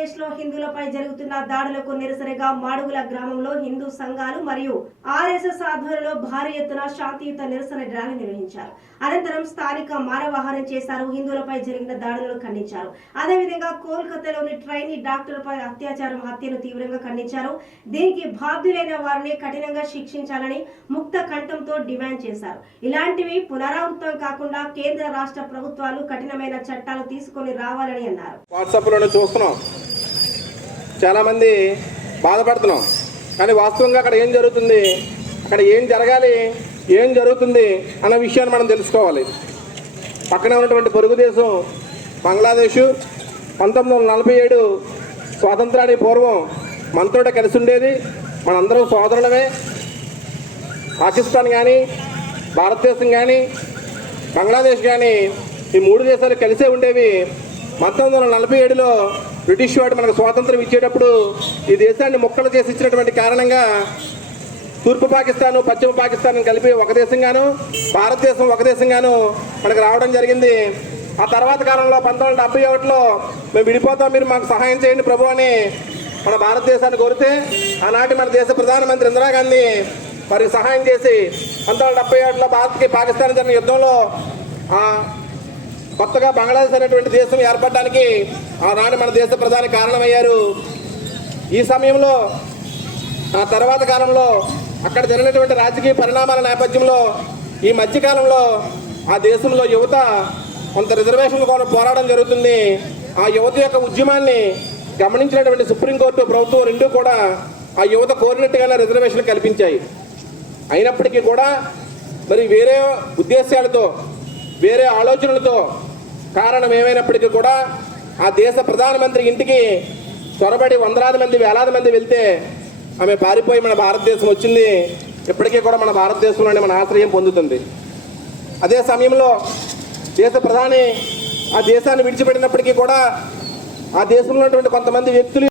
ఆంధ్రప్రదేశ్లో హిందువులపై జరుగుతున్న దాడులకు నిరసనగా మాడుగుల గ్రామంలో హిందూ సంఘాలు మరియు ఆర్ఎస్ఎస్ ఆధ్వర్యంలో భారీ ఎత్తున శాంతియుత నిరసన ర్యాలీ నిర్వహించారు. అనంతరం స్థానిక మానవహారం చేశారు. హిందువులపై జరిగిన దాడులను ఖండించారు. అదేవిధంగా కోల్కతాలోని ట్రైనీ డాక్టర్పై అత్యాచారం హత్యను తీవ్రంగా ఖండించారు. దీనికి బాధ్యులైన వారిని కఠినంగా శిక్షించాలని ముక్త కంఠంతో డిమాండ్ చేశారు. ఇలాంటివి పునరావృతం కాకుండా కేంద్ర రాష్ట్ర ప్రభుత్వాలు కఠినమైన చట్టాలు తీసుకొని రావాలని అన్నారు. వాట్సాప్లోనే చూస్తున్నాం, చాలామంది బాధపడుతున్నాం. కానీ వాస్తవంగా అక్కడ ఏం జరుగుతుంది, అక్కడ ఏం జరగాలి, ఏం జరుగుతుంది అన్న విషయాన్ని మనం తెలుసుకోవాలి. పక్కనే ఉన్నటువంటి పొరుగు దేశం బంగ్లాదేశ్ 1947 స్వాతంత్రానికి పూర్వం మనతో కలిసి ఉండేది. మనందరం సోదరులమే. పాకిస్తాన్ కానీ, భారతదేశం కానీ, బంగ్లాదేశ్ కానీ ఈ మూడు దేశాలు కలిసే ఉండేవి. 1947లో బ్రిటిష్ వాడు మనకు స్వాతంత్రం ఇచ్చేటప్పుడు ఈ దేశాన్ని ముక్కలు చేసి ఇచ్చినటువంటి కారణంగా తూర్పు పాకిస్తాన్, పశ్చిమ పాకిస్తాన్ కలిపి ఒక దేశంగాను, భారతదేశం ఒక దేశంగాను మనకు రావడం జరిగింది. ఆ తర్వాత కాలంలో 1971లో మేము విడిపోతాం, మీరు మాకు సహాయం చేయండి ప్రభు అని మన భారతదేశాన్ని కోరితే ఆనాటి మన దేశ ప్రధానమంత్రి ఇందిరాగాంధీ వారికి సహాయం చేసి 1977లో భారత్కి పాకిస్తాన్ జరిగిన యుద్ధంలో కొత్తగా బంగ్లాదేశ్ అనేటువంటి దేశం ఏర్పడడానికి ఆనాడు మన దేశ ప్రధాని కారణమయ్యారు. ఈ సమయంలో ఆ తర్వాత కాలంలో అక్కడ జరిగినటువంటి రాజకీయ పరిణామాల నేపథ్యంలో ఈ మధ్యకాలంలో ఆ దేశంలో యువత కొంత రిజర్వేషన్ల కోసం పోరాటం జరుగుతుంది. ఆ యువత యొక్క ఉద్యమాన్ని గమనించినటువంటి సుప్రీంకోర్టు, ప్రభుత్వం రెండూ కూడా ఆ యువత కోరినట్టుగానే రిజర్వేషన్లు కల్పించాయి. అయినప్పటికీ కూడా మరి వేరే ఉద్దేశాలతో, వేరే ఆలోచనలతో కారణం ఏమైనప్పటికీ కూడా ఆ దేశ ప్రధానమంత్రి ఇంటికి చొరబడి వందలాది మంది, వేలాది మంది వెళ్తే ఆమె పారిపోయి మన భారతదేశం వచ్చింది. ఇప్పటికీ కూడా మన భారతదేశంలోనే మన ఆశ్రయం పొందుతుంది. అదే సమయంలో దేశ ప్రధాని ఆ దేశాన్ని విడిచిపెట్టినప్పటికీ కూడా ఆ దేశంలో ఉన్నటువంటి కొంతమంది వ్యక్తులు